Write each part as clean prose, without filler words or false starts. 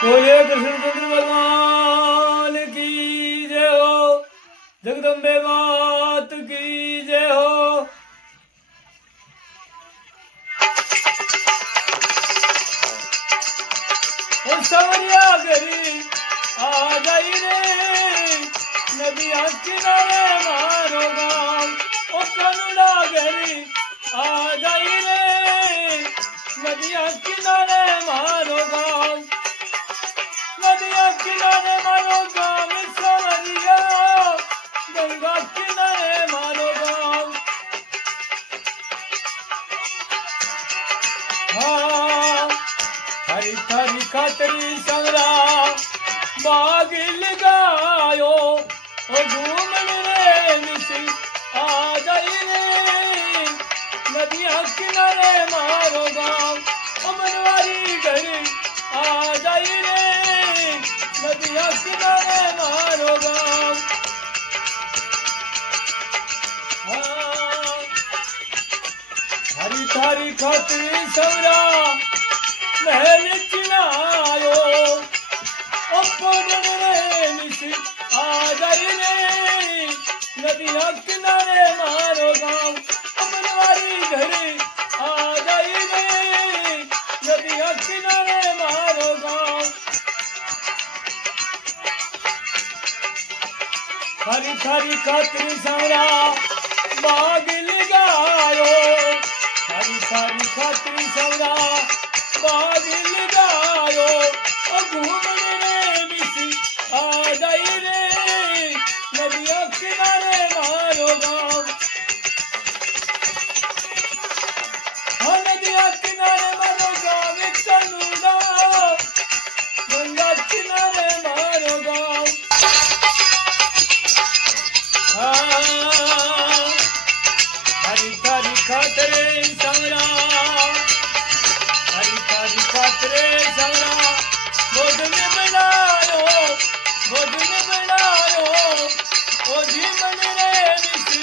बोले कृष्ण चंद्र भगवान की जय हो। जगदम्बे मात की जय हो। ओ सवरिया गरी आ गई रे, नदिया किनारे मारो गाँव। ओ कनुड़ा गरी आ गई रे, नदिया किनारे मारो गाँव। नदिया किनारे मारो गाँव सवरिया, गंगा किनारे मारो गाँव। हाँ हरी थारी खातरी संगरा बागिल गायो। ओ घूमन रे मिसी आ गई रे, नदिया किनारे मारो गाँव। ओ मनवारी घड़ी आ गई रे, नदिया किनारे मारो गाँव। हाँ हरी थारी खातरी संगरा महल चिनायो। ओ पूनम रे मिसी आ गई रे, नदिया किनारे मारो गाँव। ओ मनवारी घड़ी आ गई रे, नदिया किनारे मारो गाँव। थारी थारी खातरी संगरा बागिल गायो। थारी थारी खातरी संगरा बागिल गायो। ओ घूमन रे मिसी आ गई रे, नदिया किनारे मारो गाँव। हाँ नदिया किनारे मारो गाँव, कनुड़ा गंगा किनारे मारो गाँव। हाँ हरी थारी खातरे संगरा, हरी थारी खातरे संगरा भोजन बनायो। भोजन बनायो ओ जीवन रे मिसी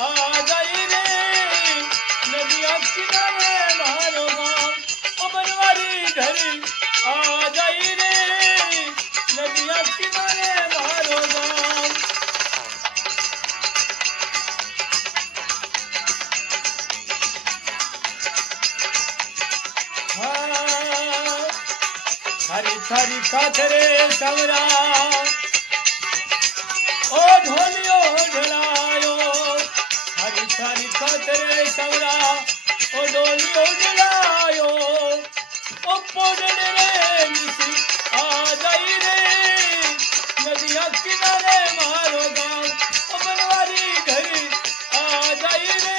आ गई रे, नदिया किनारे मारो गाँव। ओ बनवारी घड़ी आ गई रे, नदिया किनारे मारो गाँव। हाँ हरी थारी खातरे संगरा ओ ढोलियो ढलायो। हरी थारी खातरे संगरा ओ ढोलियो ढलायो। ओ पोडन रे मिसी आ गई रे, नदिया किनारे मारो गाँव। ओ बनवारी घड़ी आ गई रे,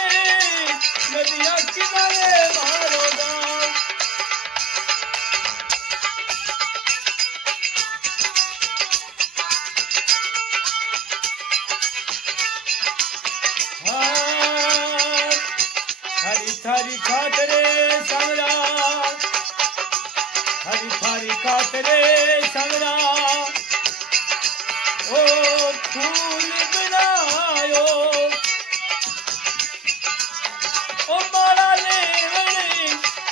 नदिया किनारे मारो गाँव। हाँ हरी थारी खातरे संगरा, हरी थारी खातरे संगरा ओ फूल बनायो। ओ माला लेवड़ी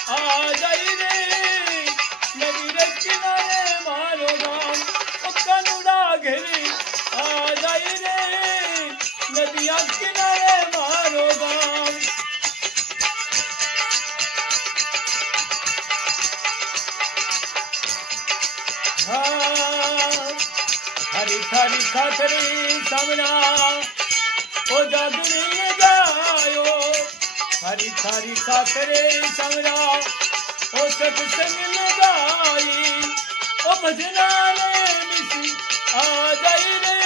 आ गई रे, नदी रे किनारे मारो गाँव। ओ कनुड़ा घेरी आ गई रे, नदिया किनारे मारो गाँव। हाँ हरी थारी खातरी सामना ओ जागरी गायो। हरी थारी खातरे सामना ओ सत्संग लगाई। ओ भजना ने मिसी आ गई रे,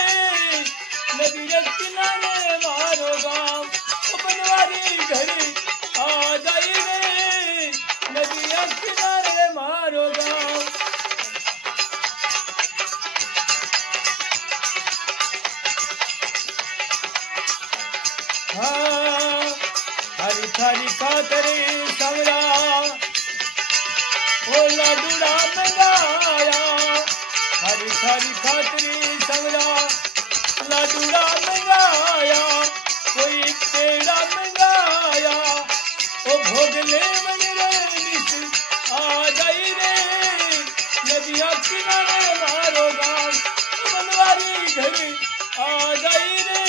नदी रे किनारे मारो गाँव। ओ बनवारी घड़ी आ गई रे, नदिया किनारे मारो गाँव। हाँ हरी थारी खातरी संगरा ओ लाडूड़ा मंगाया। हरी थारी खातरी संगरा लाडूड़ा मंगाया। कोई पेड़ा मंगाया ओ भोग ले मन रे मिस आ गई रे, नदिया किनारे मारो गाँव बनवारी घर आ जाई रे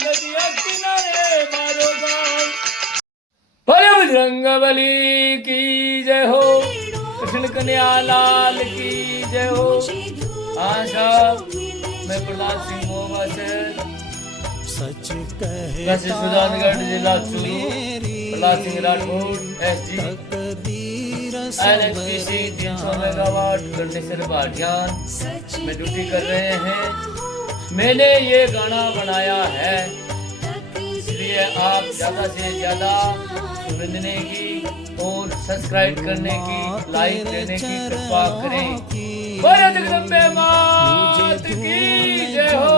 नदिया किनारे मारो गाँव। बोले बजरंगबली की जय हो, कृष्ण कन्हैया लाल की जय हो। आशा मैं प्रहलाद सिंह मोहम्मद से सुजानगढ़ जिला Churu, Prahlad Singh Rathore SG, NHPC 300 megawatt condenser Bhatiyan में ड्यूटी कर रहे हैं। मैंने ये गाना बनाया है, इसलिए आप ज़्यादा से ज़्यादा सुनने की और सब्सक्राइब करने की, लाइक देने की कृपा करें। बोले जगदम्बे मात की जय हो।